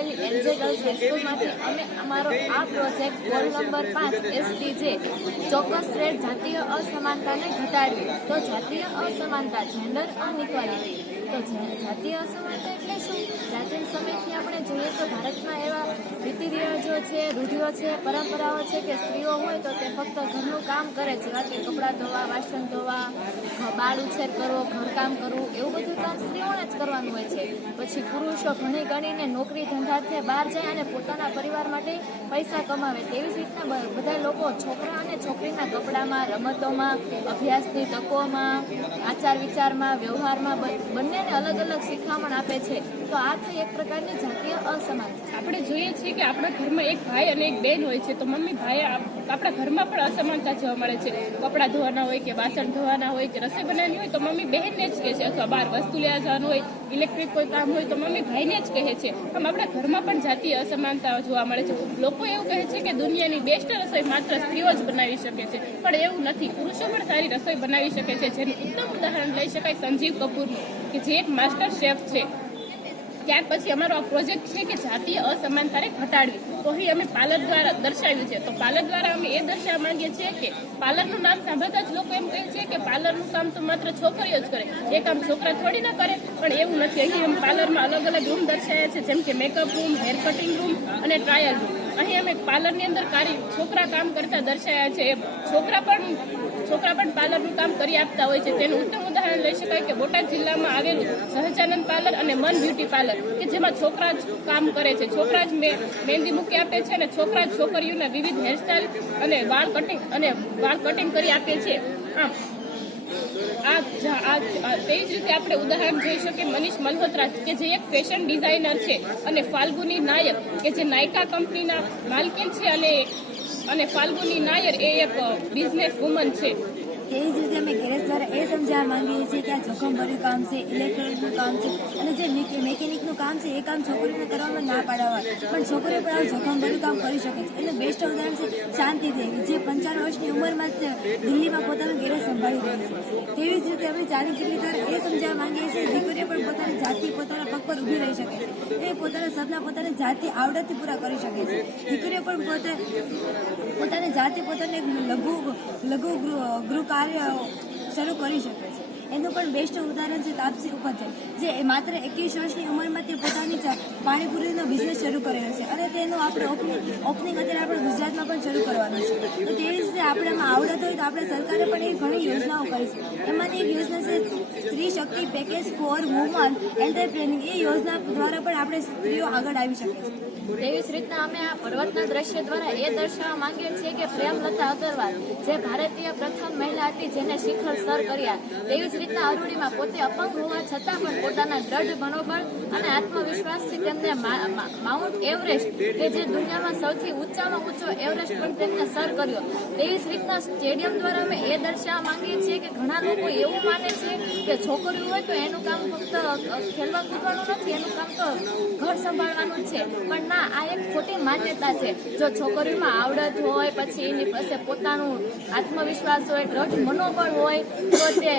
પાડેલી LJ girls હાઈસ્કૂલમાંથી અમે અમારો આ પ્રોજેક્ટ ગોલ નંબર 5 SDJ ચોક્કસ રેટ જાતીય અસમાનતાને ઘટાડવી. તો જાતીય અસમાનતા જેન્ડર અનઇક્વાલિટી. તો જાતીય અસમાનતા એટલે શું? પ્રાચીન સમયથી આપણે જોઈએ તો ભારતમાં એવા રીતિ રિવાજો છે, રૂઢિઓ છે, પરંપરાઓ છે કે સ્ત્રીઓ હોય તો તે ફક્ત ઘરનું કામ કરે, જેવા કે કપડાં ધોવા, વાસણ ધોવા, બાળ ઉછેર કરવો, ઘરકામ કરવું, એવું બધું કામ સ્ત્રીઓને જ કરવાનું હોય છે. પછી પુરુષો ભણી ગણીને નોકરી ધંધાથી બહાર જાય અને પોતાના પરિવાર માટે પૈસા કમાવે. તેવી જ રીતના બધા લોકો છોકરા અને છોકરીના કપડામાં, રમતોમાં, અભ્યાસની તકોમાં, આચાર વિચારમાં, વ્યવહારમાં બંનેને અલગ અલગ શિખામણ આપે છે. તો આ થઈ એક પ્રકારની જાતીય અસમાનતા. આપણે જોઈએ છીએ કે આપણા ઘરમાં એક ભાઈ અને એક બેન હોય છે, તો મમ્મી ભાઈ આપણા ઘરમાં પણ અસમાનતા જોવા મળે છે. કપડાં ધોવાના હોય કે વાસણ ધોવાના હોય કે રસોઈ બનાવવાની હોય તો મમ્મી બહેનને જ કહે છે, અથવા બહાર વસ્તુ લેવા જવાનું હોય, ઇલેક્ટ્રિક કોઈ કામ હોય તો મમ્મી ભાઈને જ કહે છે. આમ આપણા ઘરમાં પણ જાતીય અસમાનતાઓ જોવા મળે છે. લોકો એવું કહે છે કે દુનિયાની બેસ્ટ રસોઈ માત્ર સ્ત્રીઓ જ બનાવી શકે છે, પણ એવું નથી. પુરુષો પણ સારી રસોઈ બનાવી શકે છે. જેનું ઉત્તમ ઉદાહરણ લઈ શકાય સંજીવ કપૂરનું, કે જે એક માસ્ટર શેફ છે. ત્યાર પછી અમારો આ પ્રોજેક્ટ છે કે જાતીય અસમાનતાને ઘટાડવી. તો અહીં અમે પાર્લર દ્વારા દર્શાવ્યું છે. તો પાર્લર દ્વારા અમે એ દર્શાવવા માંગીએ છીએ કે પાર્લરનું નામ સાંભળતા જ લોકો એમ કહે છે કે પાર્લરનું કામ તો માત્ર છોકરીઓ જ કરે, એ કામ છોકરા થોડી ના કરે. પણ એવું નથી. અહીં અમે પાર્લરમાં અલગ અલગ રૂમ દર્શાવ્યા છે, જેમ કે makeup room, hair cutting room અને ટ્રાયલ રૂમ. અહીં અમે પાર્લરની અંદર છોકરા કામ કરતા દર્શાવ્યા છે. છોકરા પણ પાર્લરનું કામ કરી આપતા હોય છે. તેનું ઉત્તમ ઉદાહરણ લઈ શકાય કે બોટાદ જિલ્લામાં આવેલું સહજાનંદ પાર્લર અને મન બ્યુટી પાર્લર, કે જેમાં છોકરા જ કામ કરે છે. છોકરા જ મહેંદી મૂકી આપે છે અને છોકરા જ છોકરીઓને વિવિધ હેરસ્ટાઇલ અને વાળ કટિંગ કરી આપે છે. આમ તેવી જ રીતે આપણે ઉદાહરણ જોઈ શકીએ મનીષ મલ્હોત્રા, કે જે એક ફેશન ડિઝાઇનર છે, અને ફાલ્ગુની નાયર, કે જે નાયકા કંપનીના માલકીન છે, અને ફાલ્ગુની નાયર એ એક બિઝનેસ વુમન છે. તેવી જ રીતે અમે ગેરેજ દ્વારા એ સમજાવવા માંગીએ છીએ કે આ જોખમભર્યું કામ છે, ઇલેક્ટ્રોનિકનું કામ છે, અને જે મેકેનિકનું કામ છે એ કામ છોકરીઓને કરવામાં ના પાડવા, પણ છોકરીઓ પણ આ જોખમભર્યું કામ કરી શકે છે. એનું બેસ્ટ ઉદાહરણ છે શાંતિ દેવી, જે 55 વર્ષની ઉંમરમાં જ દિલ્હીમાં પોતાનું ગેરેજ સંભાળી રહી છે. તેવી જ રીતે અમે ચાની કિટલી દ્વારા એ સમજાવવા માંગીએ છીએ દીકરીઓ પણ પોતાની જાતિ પોતાના પગ પર ઊભી રહી શકે છે. એ પોતાના સપના પોતાની જાતિ આવડતથી પૂરા કરી શકે છે. દીકરીઓ પણ પોતાની જાતિ પોતાને લઘુ ગૃહ કાર્ય શરૂ કરી શકે છે. એનું પણ બેસ્ટ ઉદાહરણ છે તાપસી ઉપાધ્યાય, જે માત્ર 21 વર્ષની ઉંમરમાં તે પોતાની પાણીપુરીનો બિઝનેસ શરૂ કરેલો છે, અને તેનું આપણે ઓપનિંગ અત્યારે આપણે ગુજરાતમાં પણ શરૂ કરવાનું છે. તો તેવી રીતે આપણામાં આવડત હોય તો આપણે સરકારે પણ એ ઘણી યોજનાઓ કરી છે. એમાંની એક યોજના છે સ્ત્રી શક્તિ પેકેજ ફોર વુમન એન્ટરપ્રેન્યોર. એ યોજના દ્વારા પણ આપણે સ્ત્રીઓ આગળ આવી શકે છે. તેવી જ રીતના અમે આ પર્વતના દ્રશ્ય દ્વારા એ દર્શાવવા માંગીએ છીએ કે પ્રેમલતા અગરવાલ, જે ભારતીય પ્રથમ મહિલા હતી જેને શિખર સર કર્યા. તેવી જ રીતના અરુણિમા પોતે અપંગ હોવા છતાં પણ પોતાના દ્રઢ મનોબળ અને આત્મવિશ્વાસથી તેમને માઉન્ટ એવરેસ્ટ, કે જે દુનિયામાં સૌથી ઊંચામાં ઊંચો એવરેસ્ટ પણ તેમને સર કર્યો. તેવી જ રીતના સ્ટેડિયમ દ્વારા અમે એ દર્શાવવા માંગીએ છીએ કે ઘણા લોકો એવું માને છે કે છોકરીઓ હોય તો એનું કામ ફક્ત ખેલવા કૂદવાનું નથી, એનું કામ તો ઘર સંભાળવાનું છે. પણ ના, આ એક ખોટી માન્યતા છે. જો છોકરીઓમાં આવડત હોય, પછી એની પાસે પોતાનું આત્મવિશ્વાસ હોય, દ્રઢ મનોબળ હોય, તો તે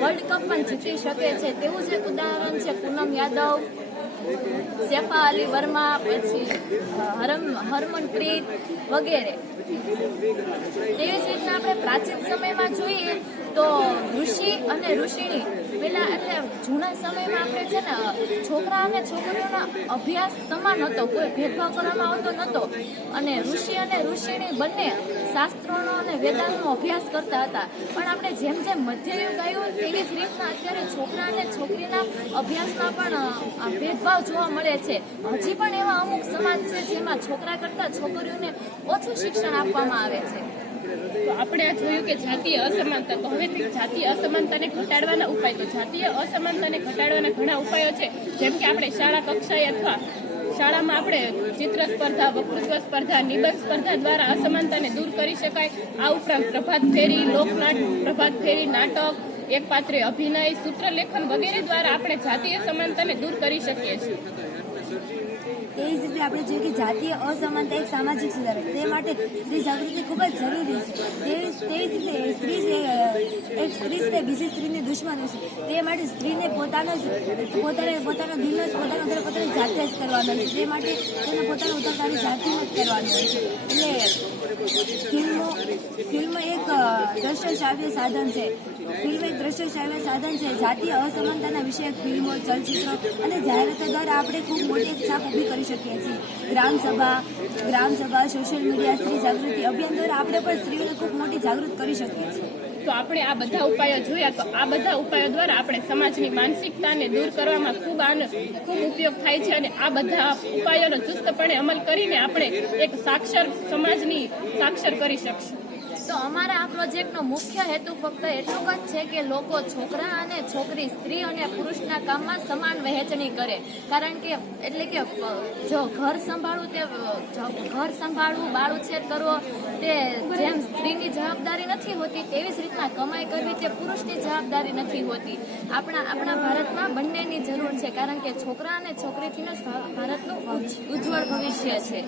વર્લ્ડ કપ પણ જીતી શકે છે. તેવું જ એક ઉદાહરણ છે પૂનમ યાદવ, સૈફા અલી વર્મા, પછી હરમનપ્રીત વગેરે. તેવી જ રીતના આપણે પ્રાચીન સમયમાં જોઈએ તો ઋષિ અને ઋષિણી, પેલા એટલે જૂના સમયમાં આપણે છે ને છોકરા અને છોકરીઓનો અભ્યાસ સમાન હતો, કોઈ ભેદભાવ કરવામાં આવતો નહોતો. અને ઋષિ અને ઋષિણી બંને શાસ્ત્રોનો અને વેદાંતનો અભ્યાસ કરતા હતા. પણ આપણે જેમ જેમ મધ્યયુગ આવ્યું તેવી જ રીતના અત્યારે છોકરા અને છોકરીના અભ્યાસમાં પણ ભેદભાવ જોવા મળે છે. હજી પણ એવા અમુક સમાજ છે જેમાં છોકરા કરતાં છોકરીઓને ઓછું શિક્ષણ આપવામાં આવે છે. તો આપણે આ જોયું કે જાતીય અસમાનતા. તો હવેથી જાતીય અસમાનતાને ઘટાડવાના ઉપાય. તો જાતીય અસમાનતાને ઘટાડવાના ઘણા ઉપાયો છે, જેમ કે આપણે શાળા કક્ષાએ અથવા શાળામાં આપણે ચિત્ર સ્પર્ધા, વક્તૃત્વ સ્પર્ધા, નિબંધ સ્પર્ધા દ્વારા અસમાનતાને દૂર કરી શકાય. આ ઉપરાંત પ્રભાત ફેરી, નાટક, એક પાત્રે અભિનય, સૂત્રલેખન વગેરે દ્વારા આપણે જાતીય સમાનતાને દૂર કરી શકીએ છીએ. તેવી જ રીતે ભાગરૂપે આપણે જોઈએ કે જાતીય અસમાનતા એક સામાજિક સુધારો તે માટે સ્ત્રી જાગૃતિ ખૂબ જ જરૂરી છે. તેવી જ રીતે એક સ્ત્રી છે બીજી સ્ત્રીની દુશ્મન છે. તે માટે સ્ત્રીને પોતાનો દિલનો જ પોતાની જાતે જ કરવાનો છે. તે માટે તેને પોતાનું ઉતારવાની જાતે જ કરવાનું હોય છે. એટલે ફિલ્મ એક દ્રશ્ય શ્રાવ્ય સાધન છે. જાતીય અસમાનતાના વિષયક ફિલ્મો, ચલચિત્રો અને જાહેરાતો દ્વારા આપણે ખૂબ મોટી એક છાપ ઊભી કરી શકીએ છીએ. ગ્રામસભા, સોશિયલ મીડિયા, સ્ત્રી જાગૃતિ અભિયાન દ્વારા આપણે પણ સ્ત્રીઓને ખૂબ મોટી જાગૃત કરી શકીએ છીએ. તો આપણે આ બધા ઉપાયો જોયા, તો આ બધા ઉપાયો દ્વારા આપણે સમાજની માનસિકતાને દૂર કરવામાં ખૂબ ઉપયોગ થાય છે. અને આ બધા ઉપાયોનો ચુસ્તપણે અમલ કરીને આપણે એક સમાજની સાક્ષર કરી શકશું. તો અમારા આ પ્રોજેક્ટનો મુખ્ય હેતુ ફક્ત એટલો જ છે કે લોકો છોકરા અને છોકરી, સ્ત્રી અને પુરુષના કામમાં સમાન વહેંચણી કરે. કારણ કે જો ઘર સંભાળવું, બાળુછેર કરવો તે જેમ સ્ત્રીની જવાબદારી નથી હોતી, તેવી જ રીતના કમાઈ કરવી તે પુરુષની જવાબદારી નથી હોતી. આપણા ભારતમાં બંનેની જરૂર છે, કારણ કે છોકરા અને છોકરીથી ભારતનું ઉજ્જવળ ભવિષ્ય છે.